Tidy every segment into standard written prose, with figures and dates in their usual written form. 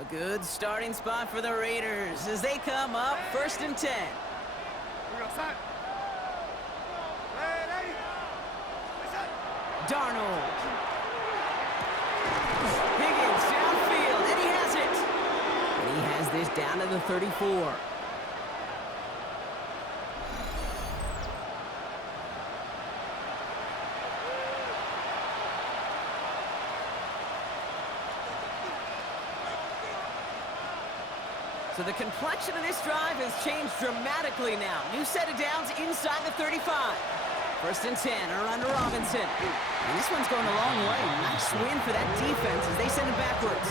A good starting spot for the Raiders as they come up 1st and 10. Darnold. Higgins downfield, and he has it. And he has this down to the 34. So the complexion of this drive has changed dramatically now. New set of downs inside the 35. 1st and 10, around to Robinson. And this one's going a long way. Nice win for that defense as they send it backwards.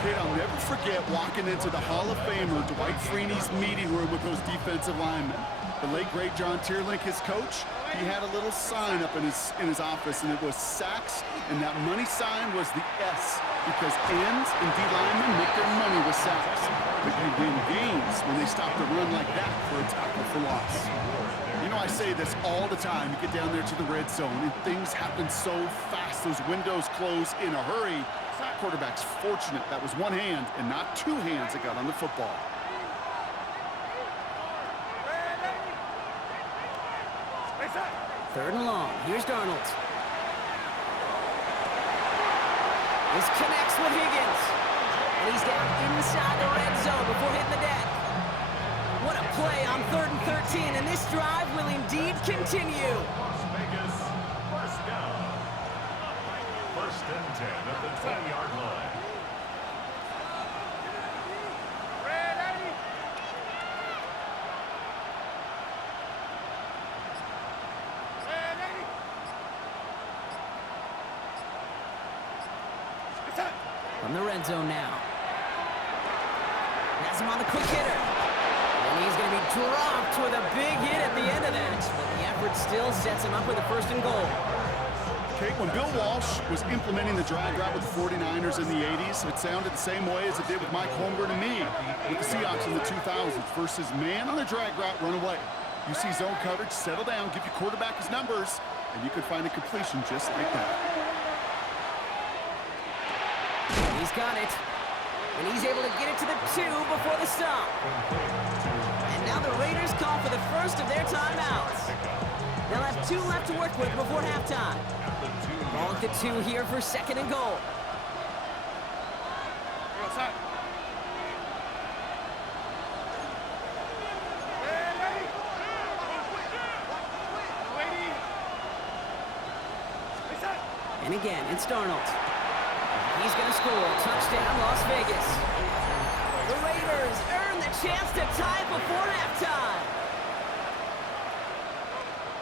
Kid, I'll never forget walking into the Hall of Famer Dwight Freeney's meeting room with those defensive linemen. The late, great John Tierlink, his coach, he had a little sign up in his office, and it was sacks, and that money sign was the S, because ends and D linemen make their money with sacks. But you win games when they stop the run like that for a tackle for loss. You know, I say this all the time. You get down there to the red zone, and things happen so fast. Those windows close in a hurry. Quarterback's fortunate that was one hand and not two hands that got on the football. Third and long. Here's Darnold. This connects with Higgins. And he's down inside the red zone before hitting the deck. What a play on 3rd and 13, and this drive will indeed continue. Las Vegas, first down. 1st and 10 at the 20-yard line. From the red zone now. Has him on the quick hitter. And he's going to be dropped with a big hit at the end of that. But the effort still sets him up with a 1st and goal. Okay, when Bill Walsh was implementing the drag route with the 49ers in the 80s, it sounded the same way as it did with Mike Holmgren and me with the Seahawks in the 2000s versus man on the drag route, run away. You see zone coverage, settle down, give your quarterback his numbers, and you could find a completion just like that. He's got it. And he's able to get it to the 2 before the stop. And now the Raiders call for the first of their timeouts. They'll have 2 left to work with before halftime. Ball at the 2 here for 2nd and goal. And again, it's Darnold. He's going to score. Touchdown, Las Vegas. The Raiders earn the chance to tie before halftime.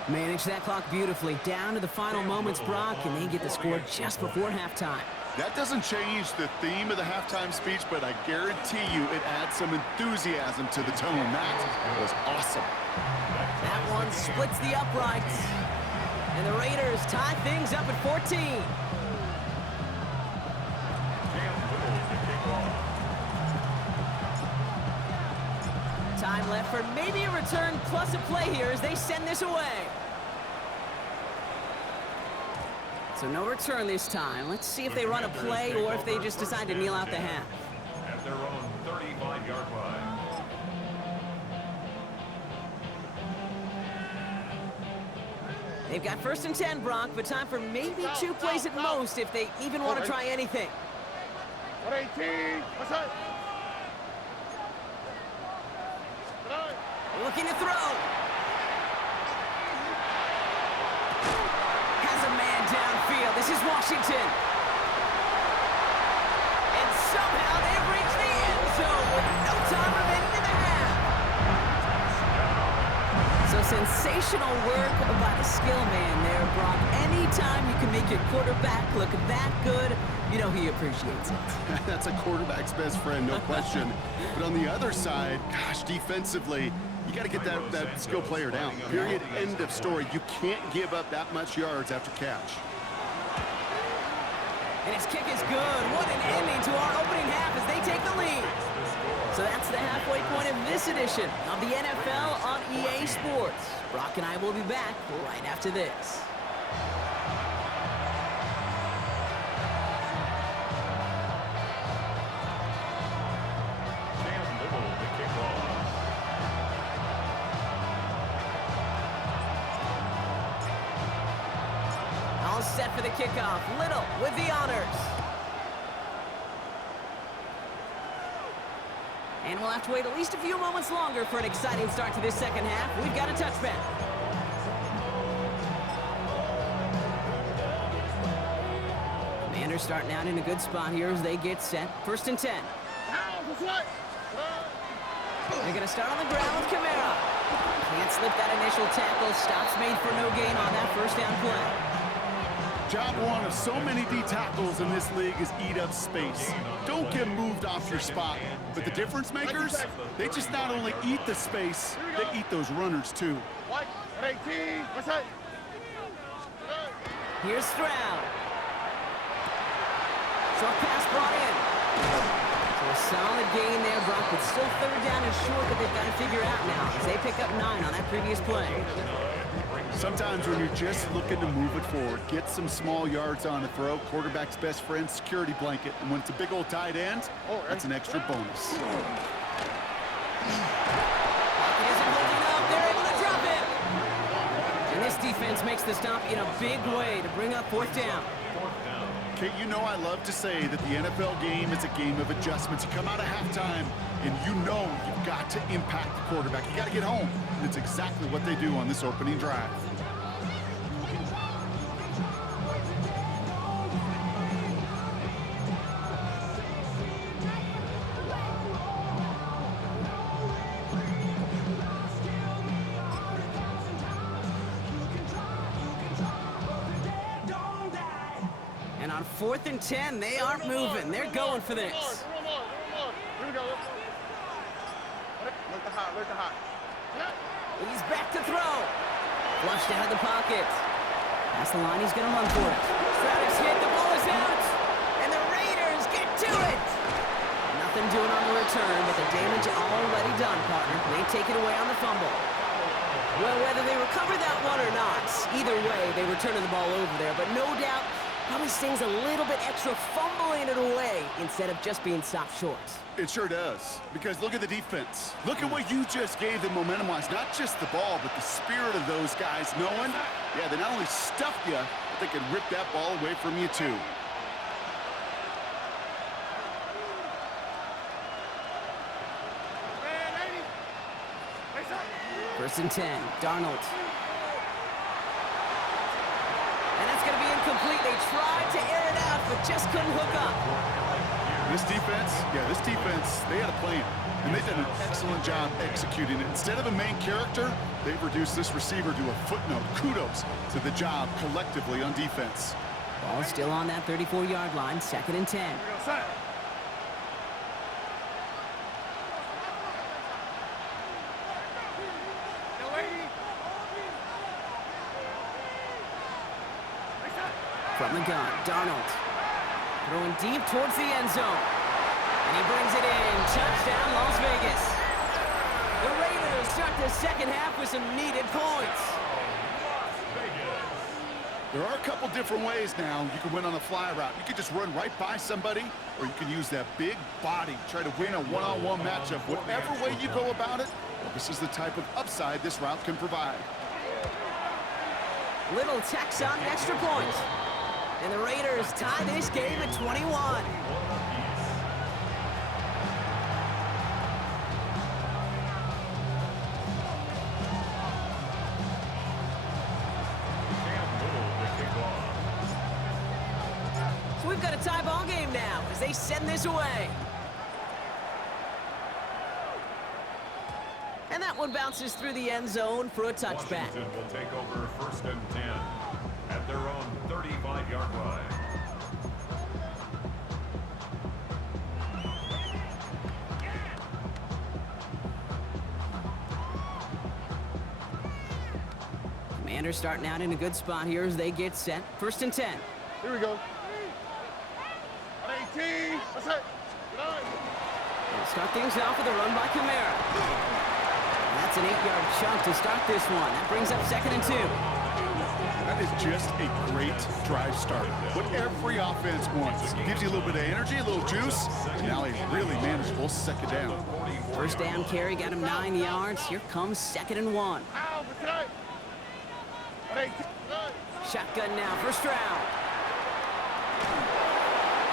Manage that clock beautifully. Down to the final moments, Brock, and they get the score just before halftime. That doesn't change the theme of the halftime speech, but I guarantee you it adds some enthusiasm to the tone. That was awesome. That one splits the uprights. And the Raiders tie things up at 14. Time left for maybe a return plus a play here as they send this away. So no return this time. Let's see if they run a play or if they just decide to kneel out the half. At their own 35-yard line. They've got 1st and 10, Brock, but time for maybe 2 plays at most if they even want to try anything. Looking to throw. Has a man downfield. This is Washington. And somehow they've reached the end zone with no time remaining in the half. So sensational work by the skill man there, Brock. Anytime you can make your quarterback look that good, you know he appreciates it. That's a quarterback's best friend, no question. But on the other side, gosh, defensively, you got to get that skill player down. Period. End of story. You can't give up that much yards after catch. And his kick is good. What an ending to our opening half as they take the lead. So that's the halfway point of this edition of the NFL on EA Sports. Brock and I will be back right after this. set for the kickoff. Little with the honors. And we'll have to wait at least a few moments longer for an exciting start to this second half. We've got a touchback. Commanders starting out in a good spot here as they get set. 1st and 10. They're going to start on the ground with Kamara. Can't slip that initial tackle. Stops made for no gain on that first down play. Job one of so many D tackles in this league is eat up space. Don't get moved off your spot. But the difference makers, they just not only eat the space, they eat those runners too. Here's Stroud. Short pass brought in. So a solid gain there, Brock, but still 3rd down and short that they've got to figure out now as they pick up 9 on that previous play. Sometimes when you're just looking to move it forward, get some small yards on the throw, quarterback's best friend, security blanket. And when it's a big old tight end, that's an extra bonus. Pocket isn't holding up. They're able to drop it. And this defense makes the stop in a big way to bring up 4th down. Kate, you know I love to say that the NFL game is a game of adjustments. You come out of halftime, and you know you've got to impact the quarterback. You got to get home. And it's exactly what they do on this opening drive. And on 4th and 10, they aren't moving. They're going for this. Here we go. Look the hot. He's back to throw. Flushed out of the pocket. That's the line he's going to run for it. Stroud is hit. The ball is out. And the Raiders get to it. Nothing doing on the return, but the damage already done, partner. They take it away on the fumble. Well, whether they recover that one or not, either way, they were turning the ball over there. But no doubt, probably stings a little bit extra fumbling it away instead of just being stopped short. It sure does, because look at the defense. Look at what you just gave them momentum-wise. Not just the ball, but the spirit of those guys knowing, yeah, they not only stuffed you, but they could rip that ball away from you too. First and 10, Darnold. And that's going to be incomplete. They tried to air it out, but just couldn't hook up. This defense, they had a plan, and they did an excellent job executing it. Instead of a main character, they've reduced this receiver to a footnote. Kudos to the job collectively on defense. Ball still on that 34-yard line, 2nd and 10. From the gun, Darnold. Throwing deep towards the end zone. And he brings it in. Touchdown, Las Vegas. The Raiders start the second half with some needed points. There are a couple different ways now. You can win on a fly route. You can just run right by somebody, or you can use that big body, try to win a one-on-one matchup. Whatever way you go about it, this is the type of upside this route can provide. Little tacks on an extra point. And the Raiders tie this game at 21. So we've got a tie ball game now as they send this away. And that one bounces through the end zone for a touchback. Washington will take over 1st and 10 at their own 35-yard line. Commanders starting out in a good spot here as they get set. 1st and 10. Here we go. 18. That's it. They'll start things off with a run by Kamara. That's an 8-yard chunk to start this one. That brings up 2nd and 2. That is just a great drive start. What every offense wants. Gives you a little bit of energy, a little juice, and now a really manageable 2nd down. First down carry got him 9 yards. Here comes 2nd and 1. Shotgun now, first round.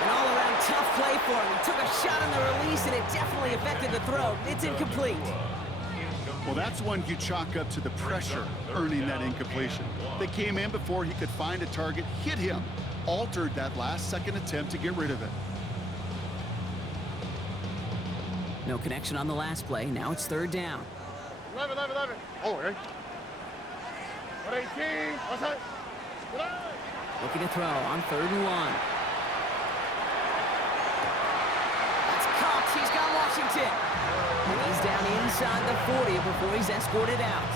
An all-around tough play for him. He took a shot on the release, and it definitely affected the throw. It's incomplete. Well, that's one you chalk up to the pressure earning that incompletion. They came in before he could find a target, hit him, altered that last-second attempt to get rid of it. No connection on the last play. Now it's third down. 11. Oh, okay. 118. What's that? Looking to throw on 3rd and 1. That's caught. He's got Washington. And he's down inside the 40 before he's escorted out.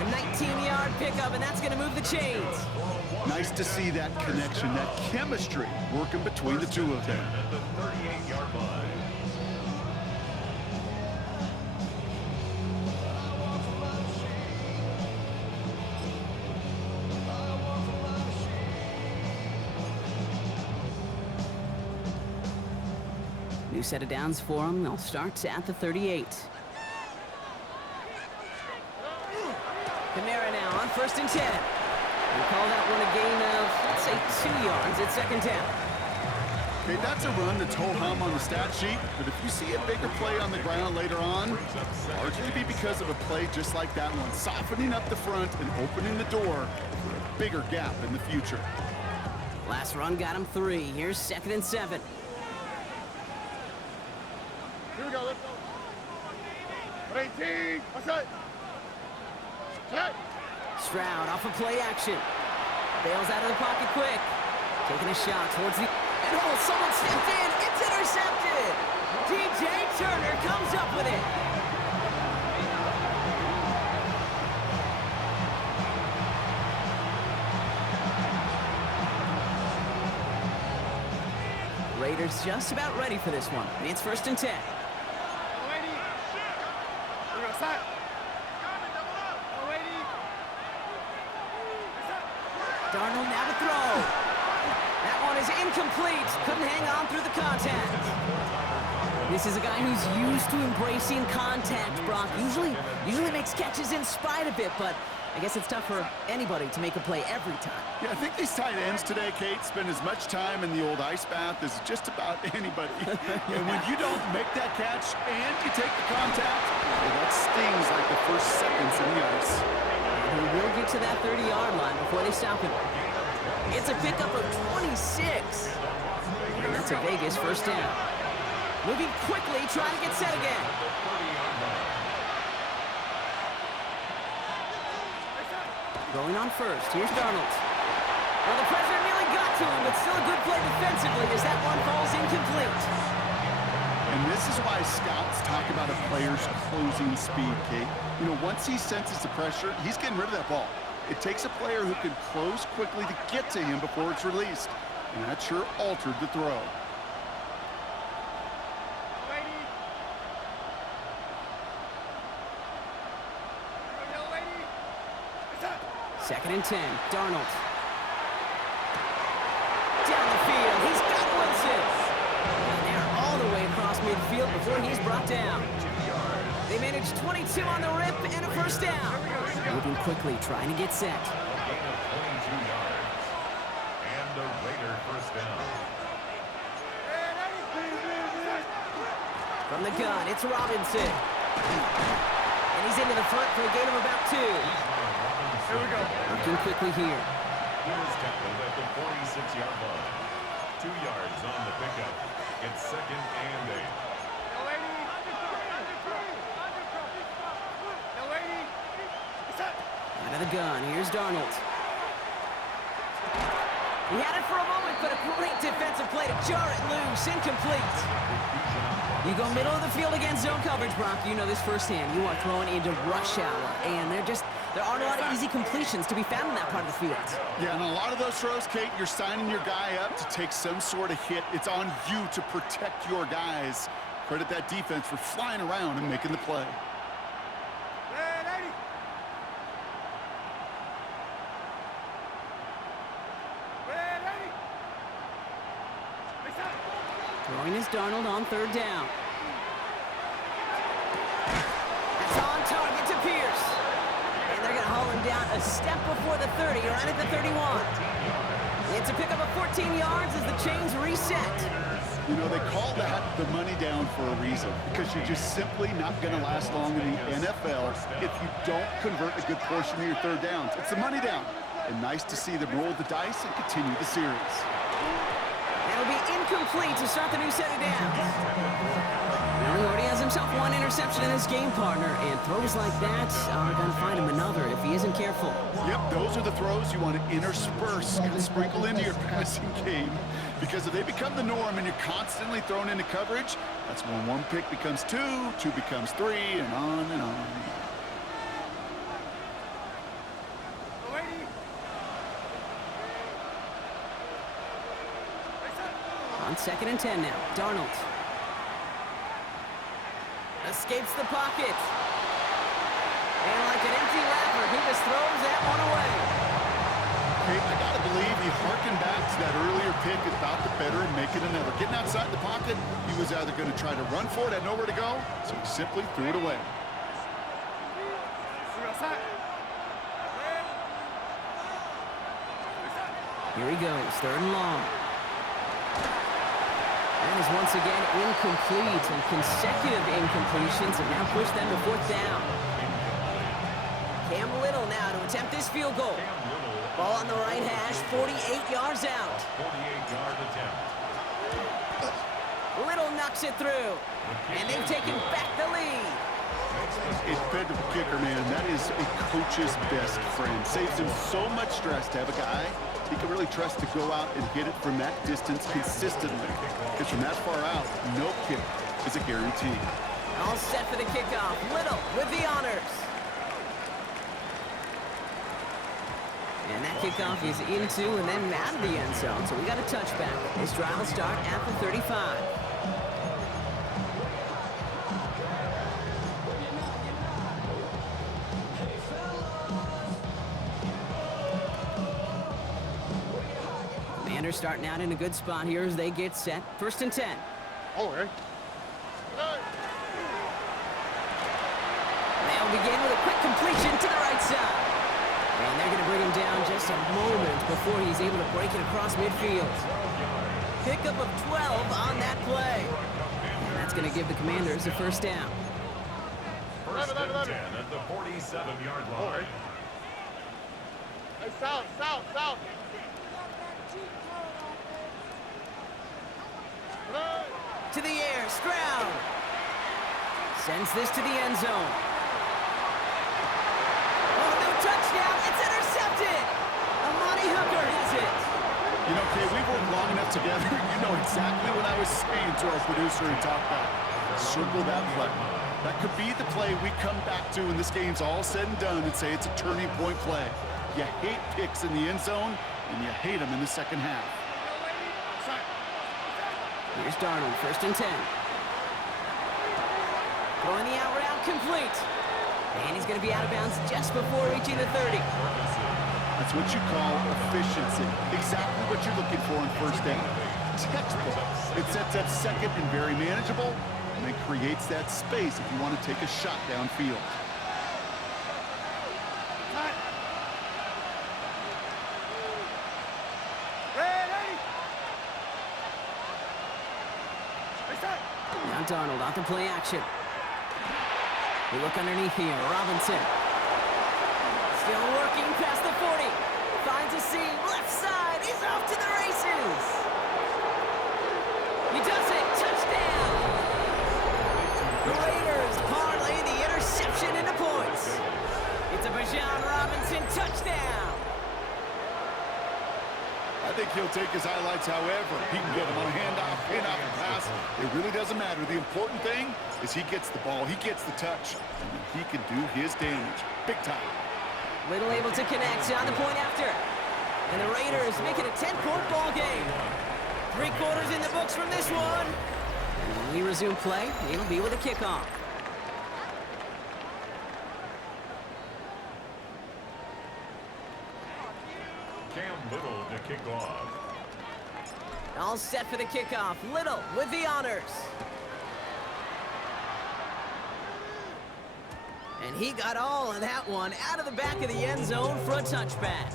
A 19-yard pickup, and that's going to move the chains. Nice to see that connection, that chemistry working between the two of them. At the 38-yard line. New set of downs for him. They'll start at the 38. Kamara now on 1st and 10. We'll call that one a gain of, let's say, 2 yards at 2nd down. Okay, that's a run that's ho-hum on the stat sheet, but if you see a bigger play on the ground later on, largely be because of a play just like that one, softening up the front and opening the door for a bigger gap in the future. Last run got him 3. Here's 2nd and 7. Here we go, let's go. 118. What's that? Check. Stroud off of play action. Bails out of the pocket quick. Taking a shot towards the... And oh, someone stepped in. It's intercepted. DJ Turner comes up with it. Raiders just about ready for this one. It's 1st and 10. Darnold now to throw. That one is incomplete. Couldn't hang on through the contact. This is a guy who's used to embracing contact, Brock. Usually makes catches in spite of it, but I guess it's tough for anybody to make a play every time. Yeah, I think these tight ends today, Kate, spend as much time in the old ice bath as just about anybody. And when you don't make that catch and you take the contact, well, that stings like the first seconds in the ice. He will get to that 30-yard line before they stop him. It's a pickup of 26. And that's a Vegas first down. Moving quickly, trying to get set again. Going on first. Here's Darnold. Well, the pressure nearly got to him, but still a good play defensively as that one falls incomplete. And this is why scouts talk about a player's closing speed, Kate. You know, once he senses the pressure, he's getting rid of that ball. It takes a player who can close quickly to get to him before it's released. And that sure altered the throw. Second and 10. Darnold. Down the field. He's got Wilson. And they're all the way across midfield before he's brought down. They managed 22 on the rip and a first down. Moving quickly, trying to get set. A gain of 22 yards. And a Raider first down. From the gun, it's Robinson. And he's into the front for a gain of about 2. Here we go. Working quickly here. He was tackled at the 46-yard line. 2 yards on the pickup. It's 2nd and 8. Out of the gun, here's Darnold. He had it for a moment, but a great defensive play to jar it loose. Incomplete. You go middle of the field against zone coverage, Brock. You know this firsthand. You are throwing into rush hour, and there aren't a lot of easy completions to be found in that part of the field. Yeah, and a lot of those throws, Kate, you're signing your guy up to take some sort of hit. It's on you to protect your guys. Credit that defense for flying around and making the play. Throwing is Darnold on 3rd down. That's on target to Pierce. And they're going to haul him down a step step before the 30, right at the 31. It's a pickup of 14 yards as the chains reset. You know, they call that the money down for a reason, because you're just simply not going to last long in the NFL if you don't convert a good portion of your third downs. It's the money down. And nice to see them roll the dice and continue the series. That'll be incomplete to start the new set of downs. Well, he already has himself one interception in his game, partner, and throws like that are going to find him another if he isn't careful. Yep, those are the throws you want to intersperse, kind of sprinkle into your passing game, because if they become the norm and you're constantly thrown into coverage, that's when one pick becomes two, two becomes three, and on and on. On 2nd and 10 now, Darnold escapes the pocket. And like an empty wrapper, he just throws that one away. Hey, I gotta believe he harkened back to that earlier pick and thought the better and make it another. Getting outside the pocket, he was either going to try to run for it, had nowhere to go, so he simply threw it away. Here he goes, 3rd and long. That is once again incomplete, and consecutive incompletions have now pushed them to 4th down. Cam Little now to attempt this field goal. Ball on the right hash, 48 yards out. 48-yard attempt. Little knocks it through, and they've taken back the lead. It's dependable kicker, man. That is a coach's best friend. Saves him so much stress to have a guy he can really trust to go out and hit it from that distance consistently. Because from that far out, no kick is a guarantee. All set for the kickoff. Little with the honors. And that kickoff is into and then out of the end zone. So we got a touchback. This drive will start at the 35. Commanders starting out in a good spot here as they get set. 1st and 10. Oh, right. They'll begin with a quick completion to the right side. And they're going to bring him down just a moment before he's able to break it across midfield. Pickup of 12 on that play. And that's going to give the Commanders a 1st down. 1st and 10 at the 47-yard line. Hey, south, south, south. To the air, Stroud. Sends this to the end zone. Oh, no touchdown. It's intercepted. Amani Hooker has it. You know, Kay, we've worked long enough together. You know exactly what I was saying to our producer and talkback. Circle that play. That could be the play we come back to when this game's all said and done and say it's a turning point play. You hate picks in the end zone, and you hate them in the second half. Here's Darnold, 1st and 10. Throwing the out route complete. And he's going to be out of bounds just before reaching the 30. That's what you call efficiency. Exactly what you're looking for in 1st down. Textbook. It sets up 2nd and very manageable, and then creates that space if you want to take a shot downfield. Now Darnold out to play action. We look underneath here. Robinson. Still working past the 40. Finds a seam. Left side. He's off to the races. He does it. Touchdown. The Raiders parlay the interception into points. It's a Bijan Robinson touchdown. I think he'll take his highlights however he can get them on a handoff, pin-off, and pass. It really doesn't matter. The important thing is he gets the ball, he gets the touch, and he can do his damage. Big time. Little able to connect on the point after. And the Raiders make it a 10-point ball game. 3 quarters in the books from this one. And when we resume play, it'll be with a kickoff. Cam Little to kick off. All set for the kickoff. Little with the honors. And he got all of that one out of the back of the end zone for a touchback.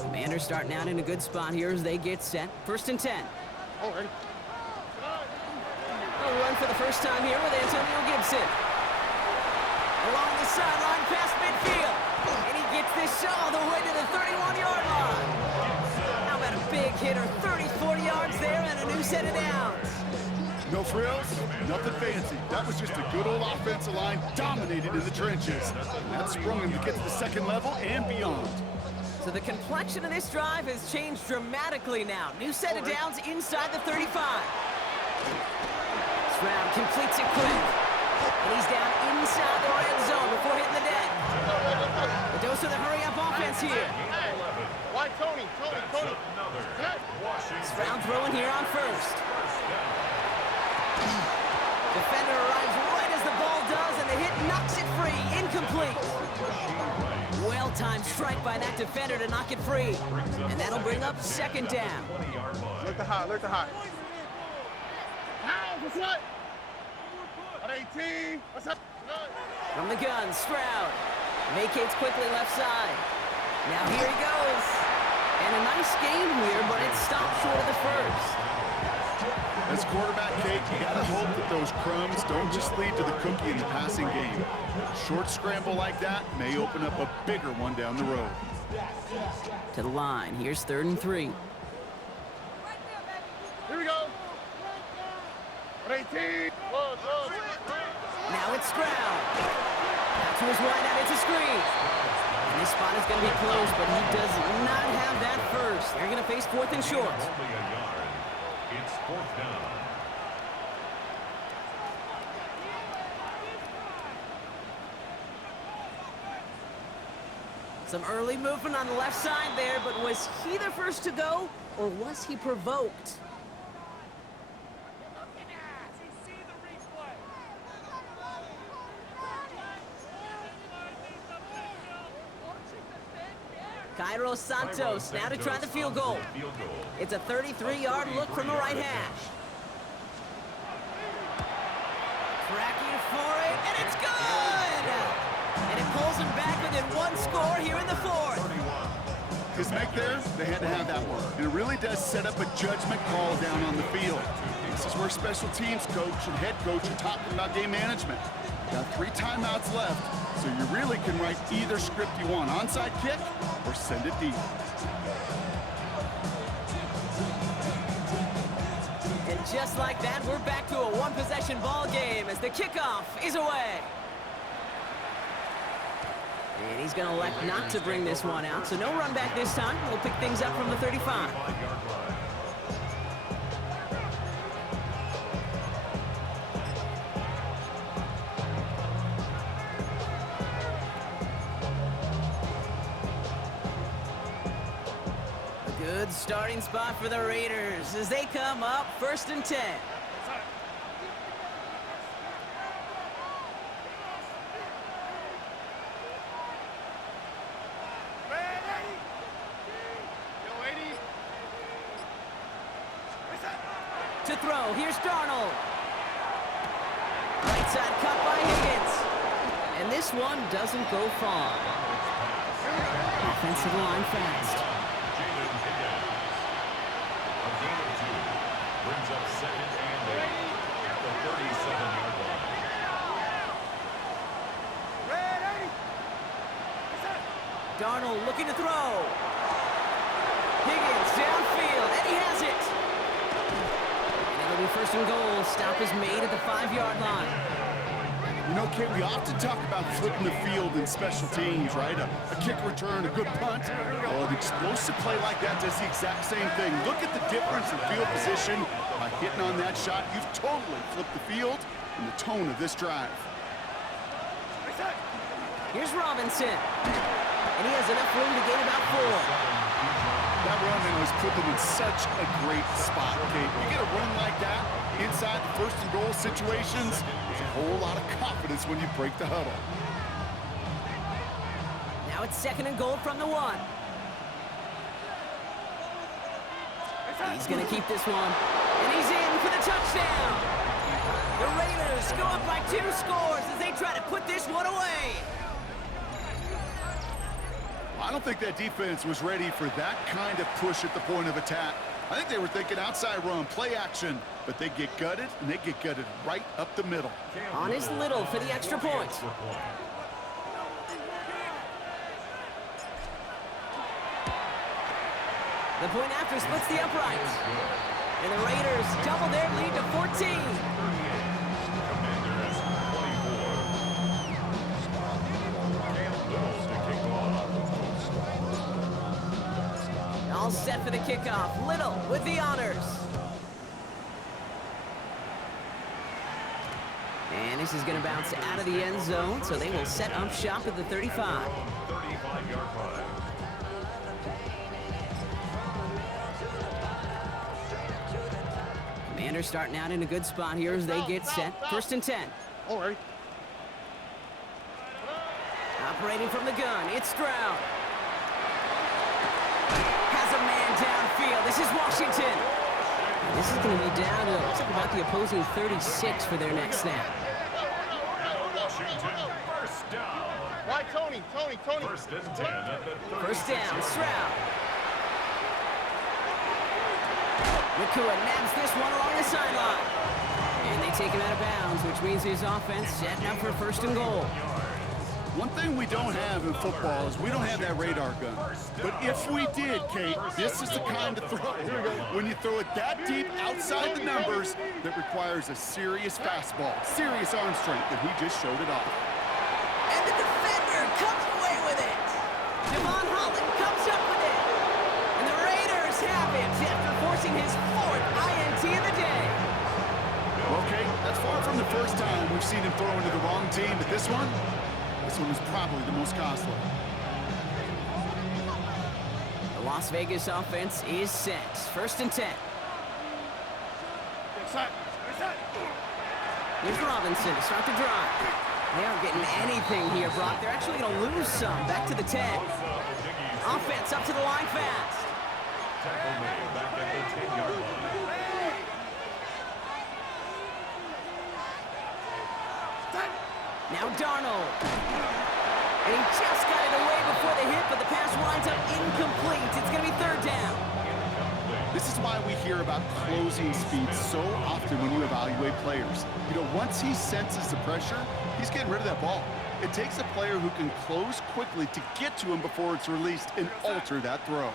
Commanders starting out in a good spot here as they get set. 1st and 10. Oh, ready. A run for the first time here with Antonio Gibson. Along the sideline past midfield. And he gets this all the way to the 31-yard line. How about a big hitter, 34 yards there and a new set of downs. No frills, nothing fancy. That was just a good old offensive line dominated in the trenches. And that sprung him to get to the second level and beyond. So the complexion of this drive has changed dramatically now. New set of downs inside the 35. Stroud completes it quick. And he's down inside the red zone before hitting the deck. The dose of the hurry-up offense here. Why Tony? Stroud throwing here on 1st. Defender arrives right as the ball does, and the hit knocks it free. Incomplete. Well-timed strike by that defender to knock it free. And that'll bring up 2nd down. Look the hot. What's up? At 18. What's up? From the gun, Stroud. Vacates quickly left side. Now here he goes. And a nice game here, but it stopped short of the first. As quarterback, Kate, you gotta hope that those crumbs don't just lead to the cookie in the passing game. A short scramble like that may open up a bigger one down the road. To the line. Here's 3rd and 3. Here we go. At 18. Now it's Stroud. Out to his wide out, it's a screen. And this spot is going to be close, but he does not have that first. They're going to face 4th and short. Only a yard. It's 4th down. Some early movement on the left side there, but was he the first to go, or was he provoked? Cairo Santos now to try the field goal. It's a 33-yard look from the right hash. Tracking for it, and it's good! And it pulls him back within 1 score here in the 4th. His make there, they had to have that one. And it really does set up a judgment call down on the field. This is where special teams coach and head coach are talking about game management. Got 3 timeouts left, so you really can write either script you want. Onside kick or send it deep. And just like that, we're back to a 1-possession ball game as the kickoff is away. And he's going to elect not to bring this one out, so no run back this time. We'll pick things up from the 35. A good starting spot for the Raiders as they come up 1st and 10. To throw, here's Darnold. Right side cut by Higgins. And this one doesn't go far. Offensive line fast. A gain of 2 brings up 2nd and 8 at the 37-yard line. Darnold looking to throw. Higgins downfield, and he has it. It'll be 1st and goal. Stop is made at the 5-yard line. You know, Kate, we often talk about flipping the field in special teams, right? A kick return, a good punt. Well, an explosive play like that does the exact same thing. Look at the difference in field position. By hitting on that shot, you've totally flipped the field and the tone of this drive. Here's Robinson. And he has enough room to gain about 4. That run man was put them in such a great spot, Kate. You get a run like that inside the 1st and goal situations, there's a whole lot of confidence when you break the huddle. Now it's 2nd and goal from the 1. He's going to keep this one. And he's in for the touchdown. The Raiders go up by 2 scores as they try to put this one away. I don't think that defense was ready for that kind of push at the point of attack. I think they were thinking outside run, play action, but they get gutted, and they get gutted right up the middle. On his Little for the extra point. The point after splits the uprights. And the Raiders double their lead to 14. Commanders 24. All set for the kickoff. Little with the honors. And this is going to bounce out of the end zone, so they will set up shop at the 35. 35-yard line. Commanders starting out in a good spot here as they get set. 1st and 10. All right. Operating from the gun, it's Stroud. Has a man downfield. This is Washington. And this is going to be down to, looks like about the opposing 36 for their next snap. Washington, first down. Why, Tony? 1st and 10 at the 36. First down, Stroud. Wrappitooo nabs this one along the sideline. And they take him out of bounds, which means his offense setting up for 1st and goal. One thing we don't have in football is we don't have that radar gun. But if we did, Kate, this is the kind of throw. When you throw it that deep outside the numbers, that requires a serious fastball, serious arm strength, and he just showed it off. And the defender comes away with it. Javon Holland comes up with it. And the Raiders have it after forcing his 4th INT of the day. Okay, that's far from the first time we've seen him throw into the wrong team, but this one was probably the most costly. The Las Vegas offense is set. 1st and 10. Here's Robinson to start the drive. They aren't getting anything here, Brock. They're actually going to lose some. Back to the 10. Offense up to the line fast. Tackle made back at the 10-yard line. Now Darnold. And he just got it away before the hit, but the pass winds up incomplete. It's going to be 3rd down. This is why we hear about closing speed so often when you evaluate players. You know, once he senses the pressure, he's getting rid of that ball. It takes a player who can close quickly to get to him before it's released and alter that throw.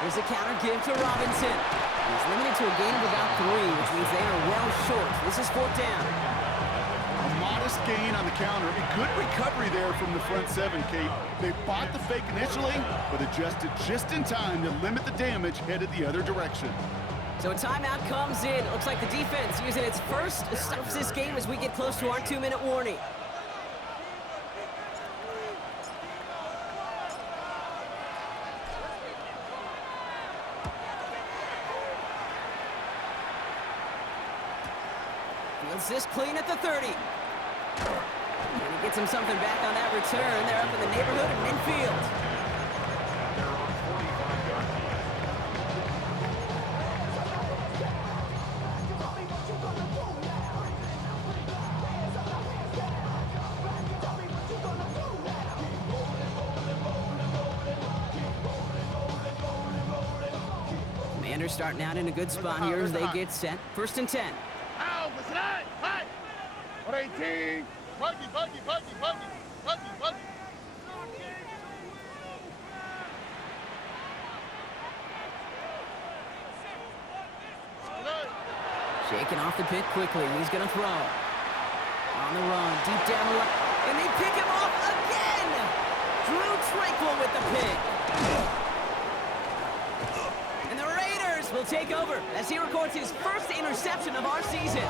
There's a counter give to Robinson. He's limited to a gain of about 3, which means they are well short. This is 4th down. A modest gain on the counter. A good recovery there from the front 7, Kate. They bought the fake initially, but adjusted just in time to limit the damage headed the other direction. So a timeout comes in. It looks like the defense using its first stops this game as we get close to our 2-minute warning. Fields this clean at the 30. And he gets him something back on that return. They're up in the neighborhood of midfield. They're on 45-yard line. Commanders starting out in a good spot here as they get set. 1st and 10. Ow, what's that? Hey! 118. Buggy. Shaking off the pit quickly. He's going to throw. On the run, deep down the left. And they pick him off again! Drew Tranquil with the pick. And the Raiders will take over as he records his first interception of our season.